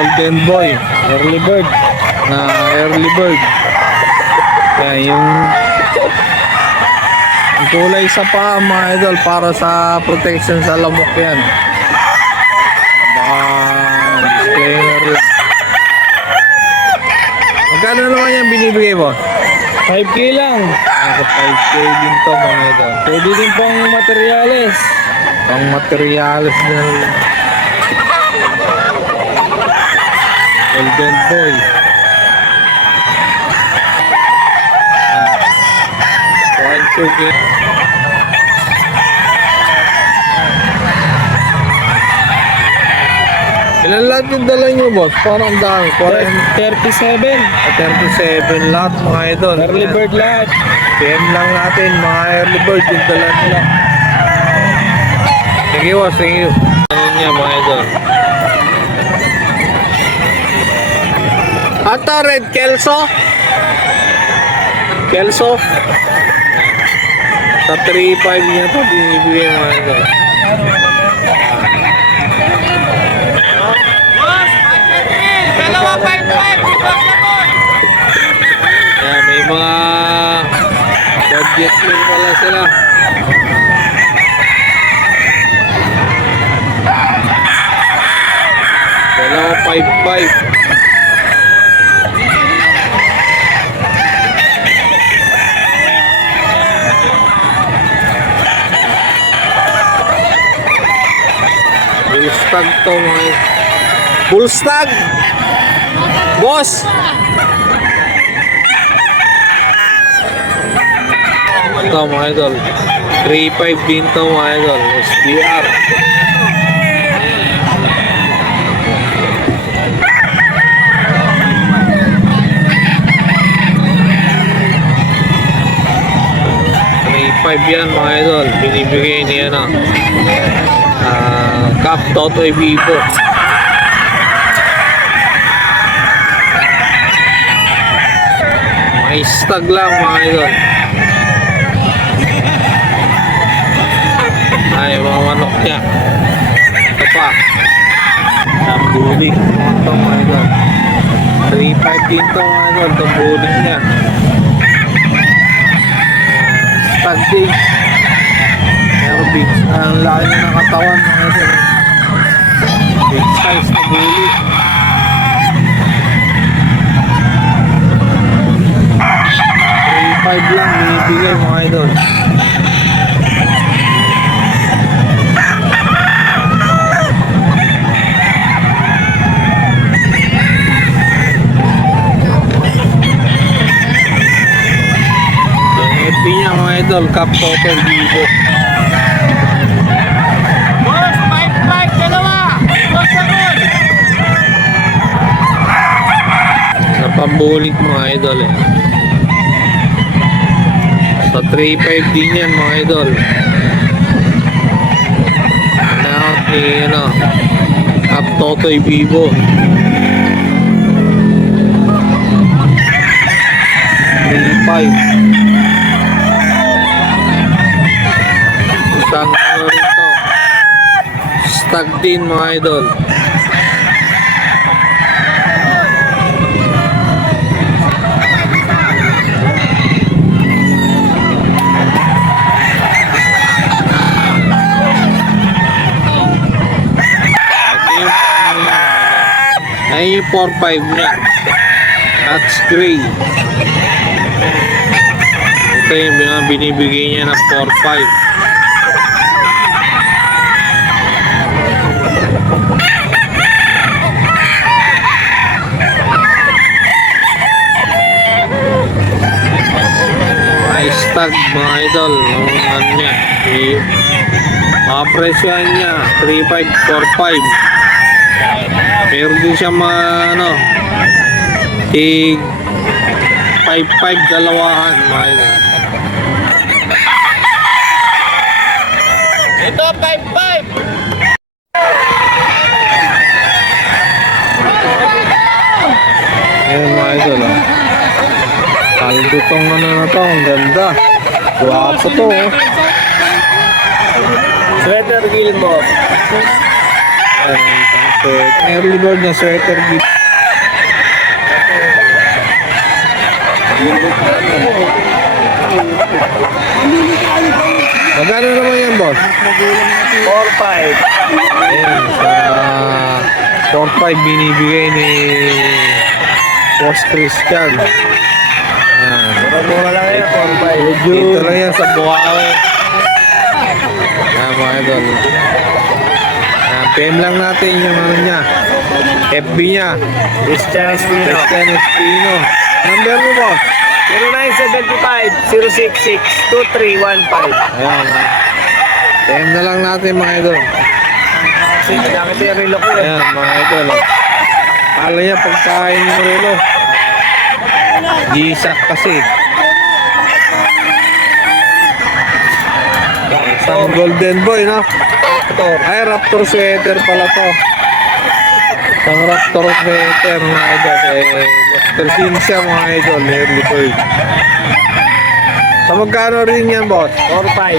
Golden Boy. Early bird. Na early bird. Yan, yung kulay sa paa mga idol para sa protection sa lamok yan. Baka disclaimer lang. Magkano naman yan binibigay mo? 5K lang. Ako 5K din to mga idol. Pwede din pang materyales. Pang materials na Golden Boy. One, two, three. Ilan lahat yung dala nyo, boss? Parang dami. 37. 37 lahat mga idol. Early bird lahat. PM lang natin mga early bird yung dala nila. Sige boss, sige. Ano niya mga idol? Ata red kelso? Kelso? Sa 3.5 niya ito binibigay mga idol. Dalawa 5-5, Yan, may mga budget din pala sila. Dalawa 5.5. Bullstag to mga Bullstag! Boss! Ito mga idol 3.5 din to mga idol SDR. Yan mga idol binibigay niya na Cap Totoy Vivo. May stag lang mga idol. Ay mga manok niya. Ito pa tambulik ito mga idol 3.5 din ito mga idol tambulik niya. Stag din. Pero big, ang laki niya ng katawan mga idol. Big size na bulik. 3.5 lang binibigay mga idol. FB niya mga idol, Cap Totoy Vivo. Boss, 5-5, dalawa. Boss Saron. Sa pambulik mga idol eh. Sa 3.5 din yan mga idol. Now ni ano Cap Totoy Vivo 3.5. Isang ano rin to stag din mga idol. Ay yung 4.5 niya Touch Gray. Ito yung mga binibigay niya na 4.5. Ay stag mga idol. Ano niya mga presyohan niya 3.5, 4.5. Meron din siya mga ano 5.5 dalawahan mga idol. Ito, 5-5. Ayan mga idol kaldo tong ano na to. Ang ganda. Guwapo to Sweater Gilmore. Ayan. Early bird na sweater gift. Magkano naman yan, boss? 4-5. Ayan, sa 4-5 binibigay ni Boss Christian. Ayan. Mura lang yan, 4-5. Dito lang yan sa Bukawi. Ayan, mga idol. Ayan, PM lang natin yung ano niya. FB niya. Christian Espino. Christian Espino. Number mo, boss? 0975-066-2315. Ayan. PM na lang natin, mga idol. Kasi nakakita yung relo ko eh. Ayan, mga idol. Kala niya pagkain mo relo. G-Shock kasi. Isang golden boy, no? Ay, Raptor sweater pala to. Isang Raptor sweater, mga idol. Master Sinsya, mga idol. Early bird. Sa magkano rin yan, boss? 4-5.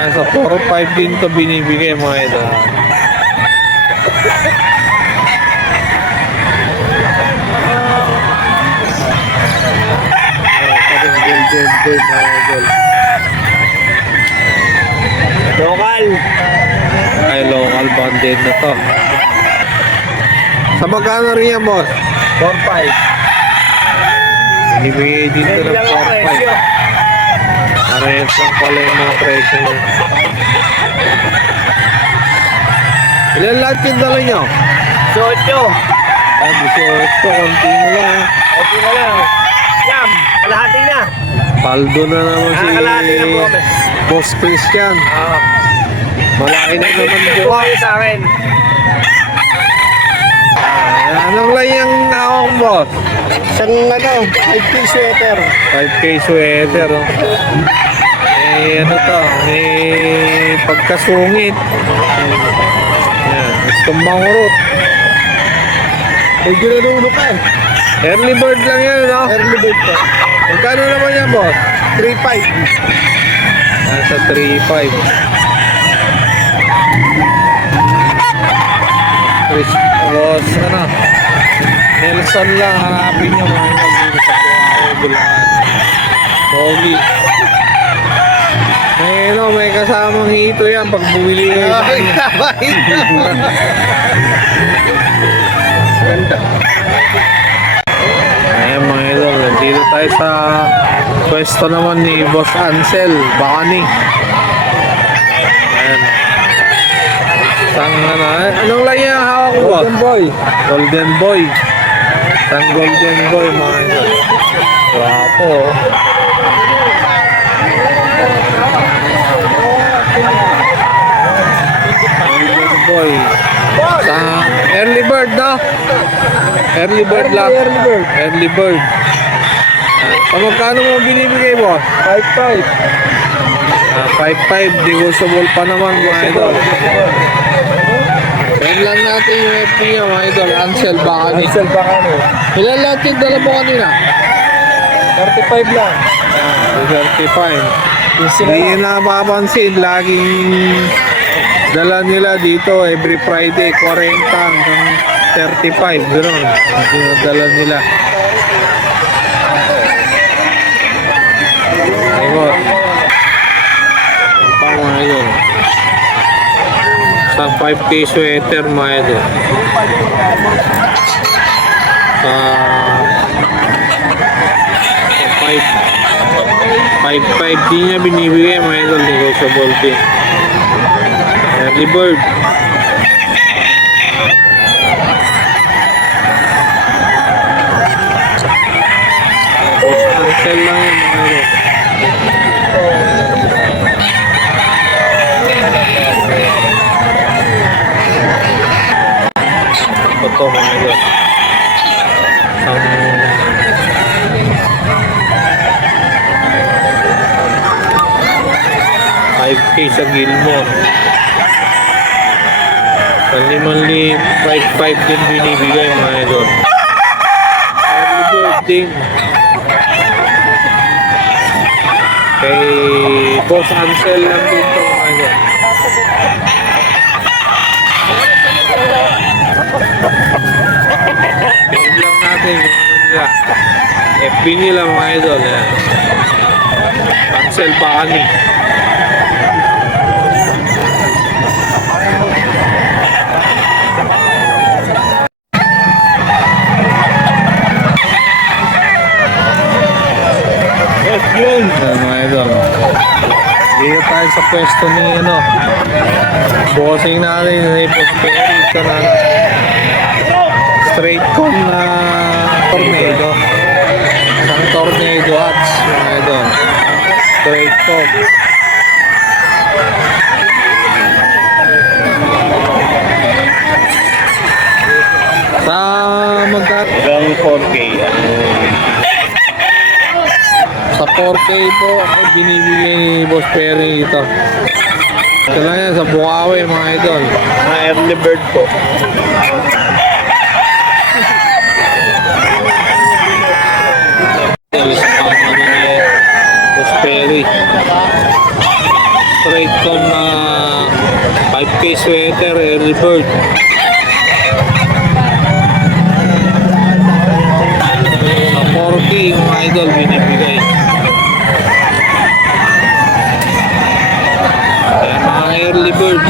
Ay, sa 4-5 din to binibigay, mga idol. Local. Ay, local banded na to. Sa magkano rin yan, boss? 4-5. Binibigay din to ng 4-5. Parehas lang pala yung mga presyo niya. Ilan lahat yung dala nyo? 18. Ay, 18, konti na lang. Okay na lang. Yam, kalahati na. Paldo na naman si Kalahati na po kami. Boss Christian. Malaki na naman Ito po. kayo sa akin. Anong lang yung nakakong, boss? Isang ano, 5K sweater. 5K sweater, oh. Eh, ano to? Eh, pagkasungit. Yan, gusto mangurot. Medyo nanuno ka eh. Early bird lang yan, no? Early bird pa. Magkano naman yan, boss? 3-5. Nasa 3.5. Chris, boss, ano? Nelson lang, hanapin nyo mga dito sa Bukawi, Bulacan. Pogi. May, ano, may kasamang hito yan pag bumili kayo sa kanya. Ayan mga idol, dito tayo sa pwesto naman ni Boss Ansel Bacani. Ayan. Isang ano, anong lang yung hawak ko, boss? Golden boy. Golden boy. Isang golden boy mga idol. Wapo. Golden boy. Sa early bird, no? Early bird lang. Early bird. Early bird. So, magkano mo binibigay, boss? 5-5. 5.5, negotiable pa naman, mga idol. Yan lang natin yung FP niya, mga idol. Ansel Bacani. Ansel Bacani. Ilan lahat yung dala mo kanina? 35 lang. 35. Hindi na mapapansin, laging dala nila dito every Friday, 40 hanggang 35. Ganoon, yung dala nila. Ayun. Ang pa mga idol. Sa 5K sweater mga idol. Sa 5.5 din niya binibigay mga idol, negotiable din. Early bird. Cancel lang yun mga idol. Ito mga idol. Ang 5K sa Gilmore. Manli 5.5 din binibigay mga idol. Early bird din. Kay Boss Ansel lang dito mga idol. FB nila mga idol. Yan. Axel Bacani. Yes, yun. Yan mga idol. Dito tayo sa pwesto ni bossing natin ni Prosperi. Ito na straight con na tornado. Isang tornado hats mga idol. Straight con. Sa Hanggang 4K. sa 4K po ay binibigay ni Boss Perry ito. Ito lang yan sa Bukawi mga idol. Mga early bird po. Boss Perry. Straight con na 5K sweater, early bird. Sa 4K mga idol binibigay. Ayan mga early bird.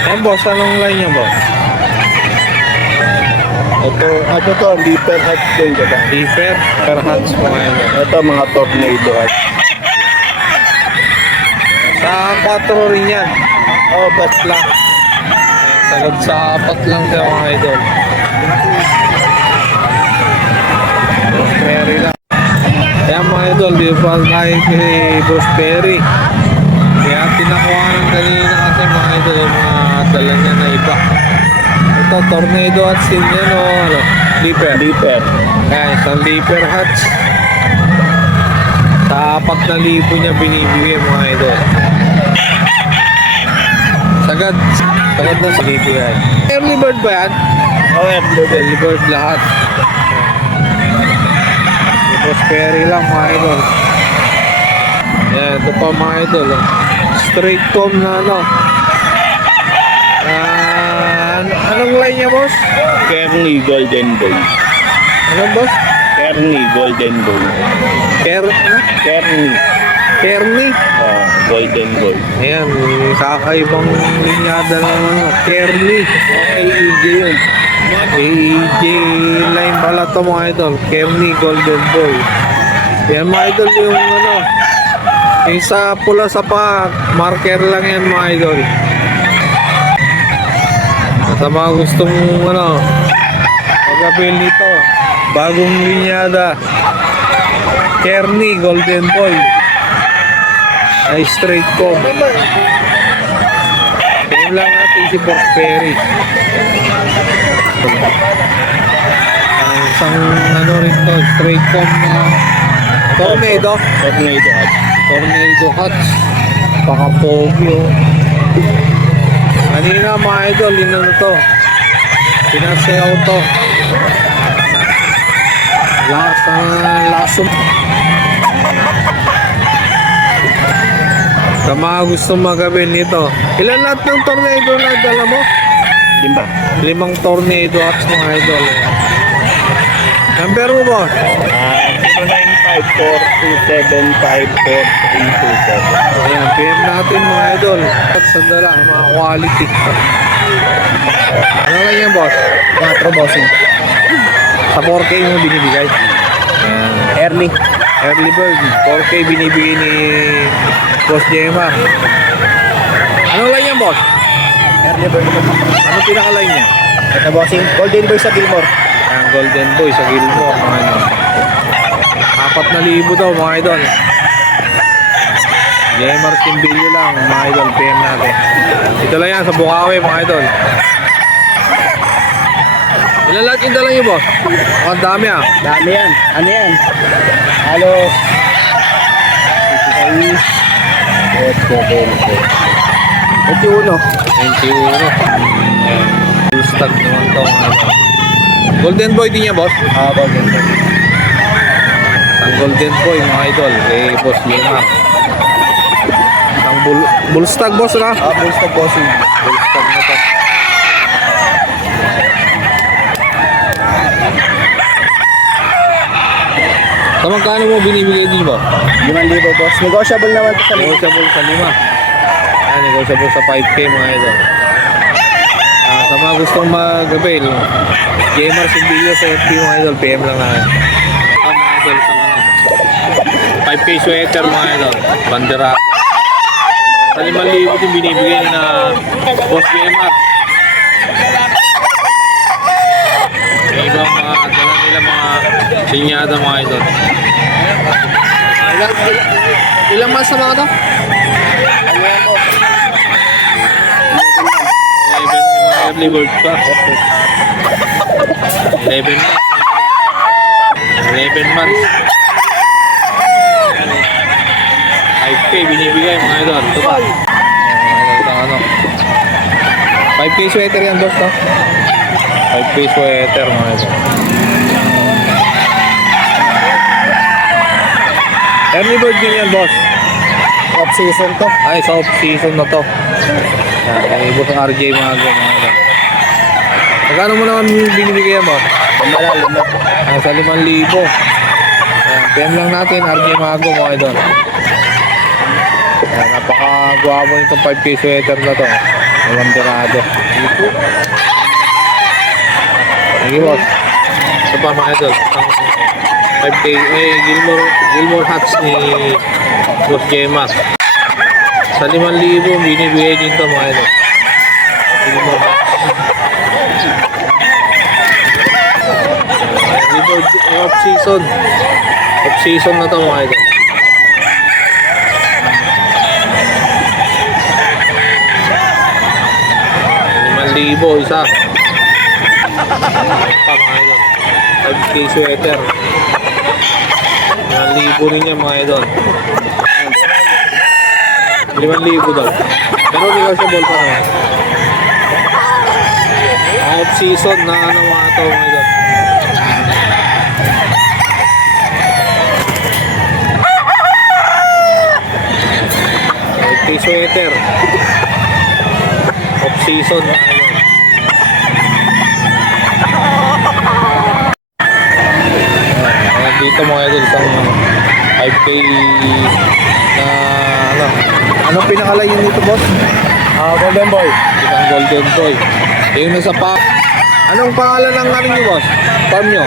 Ayan boss, anong line niya boss? Ito to, leaper hat din diba? Differ per hats mga idol. Ito mga tornado hat. Sa 4 rin yan. Oh, best lang. Sagad sa 4 lang siya mga idol. Boss Perry lang. Kaya mga idol, di pa tayo kay Boss Perry. Kaya pinakuha ng kanina kasi mga idol yung mga dala niya na iba. Ito, tornado hats din yan o ano? Leaper. Leaper. Kaya isang leaper hats. Sa 4,000 niya binibigay mga idol. Sagad na sa bibigay. Early bird ba yan? Oh, early bird. Early bird lahat. Boss Perry lang mga idol. Yan, ito pa mga idol. Straight com na ano. Anong line niya boss? Kearney Golden Boy. Anong boss? Kearney Golden Boy. Kearney. Kearney. Golden Boy. Ayan, kakaibang linyada ng Kearney. AEG yun. AEG line pala to mga idol. Kearney Golden Boy. Yan mga idol yung ano. Yung sa pula sa pa, marker lang yan mga idol. Sa mga gustong ano, mag-avail nito. Bagong linyada. Kearney Golden Boy. Ay straight com. Tingin lang natin si Boss Perry. Isang ano rin to, straight com na tornado. Tornado hat. Tornado hats. Paka-pogi oh. Kanina mga idol, inano to. Pinasayaw to. Lasong. Sa mga gusto magabi nito. Ilan lahat ng tornado na dala mo? Limba. 5 tornado hats mga idol. Number mo ba? 0954275427. Ayan, PM natin mga idol. At sandala, mga quality. Ano lang yan boss? 4 bossing. Sa 4K mo binibigay. Ayan. Early. Early bird, 4K binibigay ni Boss Gemma. Anong line yan boss? Early bird. Ano pinaka-line niya? Ito bossing. Golden Boy sa Gilmore. Ayan, Golden Boy sa Gilmore mga idol. 4,000 daw mga idol. Gemma Timbilyo lang mga idol, PM natin. Ito lang yan sa Bukawi mga idol. Ilan lahat yung dala niyo boss? Ang dami ah. Dami yan. Ano yan? Halos 21. 21. Full stock naman to mga idol. Golden Boy din niya boss? Golden Boy. Ang Golden Boy mga idol kay Boss Lima. Ang bull stock boss na? Bulls na bossing. Full stock na to. So magkano mo binibigay din ba? 5,000 boss. Negotiable naman ito sa lima. Negotiable sa 5. Negotiable sa 5K mga idol. Sa mga gustong mag-avail, Gamer Simbilio sa FB mga idol, PM lang na. Mga idol, sa 5K sweater mga idol, bandera. Sa 5,000 din binibigay na Boss Gamer. May ibang mga dala nila mga sinyada mga idol. Ilang months na mga to? Ano yan boss? 11 early bird pa. 11 months. 11 months. 5K binibigay mga idol. Ito pa. Ano? 5K sweater yan boss to. 5K sweater mga idol. Early bird din yan boss. Off season to. Ay, sa off-season na to. Ay, ibot ang RJ mga idol. Magkano mo naman binibigay mo? Pamala, 5. Sa 5,000. PM lang natin, RJ Mago mga idol. Napaka-guwapo nitong 5K sweater na to. Malanderado. Sige boss. Ito pa mga idol. Ang 5K, Gilmore hats ni Boss Gemma. Sa 5,000 binibigay din to mga idol. Gilmore hats. Off-season. Off-season na to mga idol. 5,000 isa. Pa mga idol. 5K sweater. 5,000 rin yan mga idol. 5,000 daw. Pero negotiable pa naman. Off-season na ano mga ito mga idol. Sweater off season mga idol. Dito mga idol isang 5K na ano. Anong pinakalan yun dito boss? Golden Boy. Isang Golden Boy. Yung nasa pa. Anong pangalan ng ano nyo boss? Farm nyo?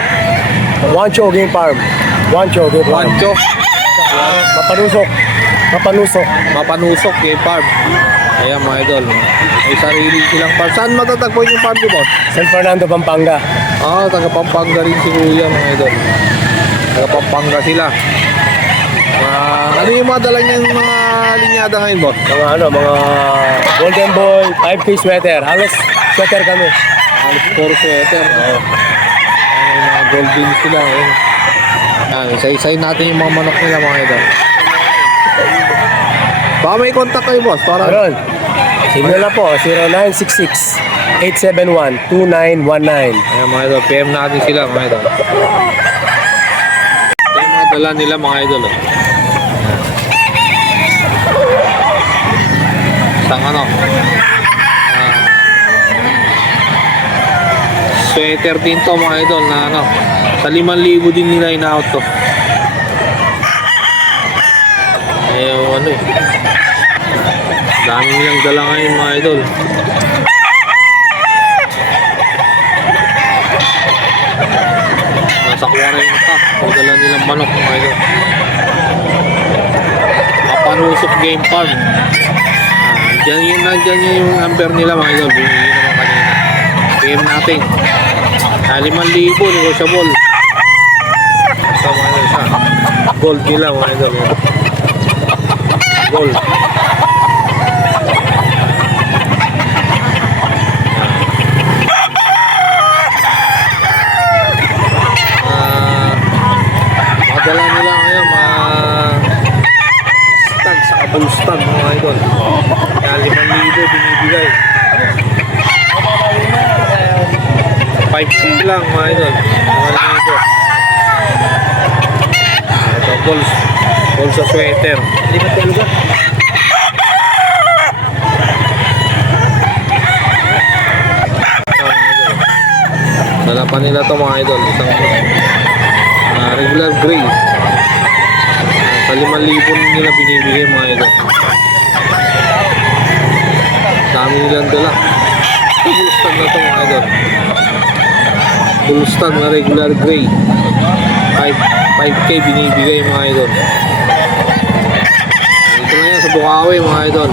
Wancho Game Farm. Wancho Game Farm. Wancho. Mapanusok. Mapanusok. Mapanusok Game Farm. Ayan mga idol. May sarili silang farm. Saan matatagpuan yung farm nyo boss? San Fernando, Pampanga. Taga Pampanga rin si Kuya mga idol. Taga Pampanga sila. Ano yung mga dala niyang mga linyada ngayon boss? Mga Golden Boy, 5K sweater. Halos sweater kami. Halos puro sweater. Yung mga golden sila. Isa-isayin natin yung mga manok nila mga idol. Baka may contact kayo boss para Meron. Signal na po, 0966-871-2919. ayan mga idol, PM natin sila mga idol. Ito yung mga dala nila mga idol. Isang ano, sweater din to mga idol na ano, sa 5,000 din nila in-out to. Ano dami nilang dala ngayon mga idol. Nasa 40 ang dala nilang manok mga idol. Mapanusok Game Farm. Nandyan yung number nila mga idol. Binigyan naman kanina. PM natin. 5,000 negotiable. Ito mga idol sa gold nila mga idol. Gold. Madala nila ngayon mga stag sa bull stag mga idol. Kaya 5,000 binibigay. 5K lang mga idol. 5,000. Ito balls sa sweater. Lipat ka lugar. Dala pa nila to mga idol. Isang regular gray. 5,000 nila binibigay mga idol. Dami nilang dala. Ito, full stag na ito mga idol. Full stag na regular gray. 5K binibigay mga idol. Ito na yan sa Bukawi mga idol.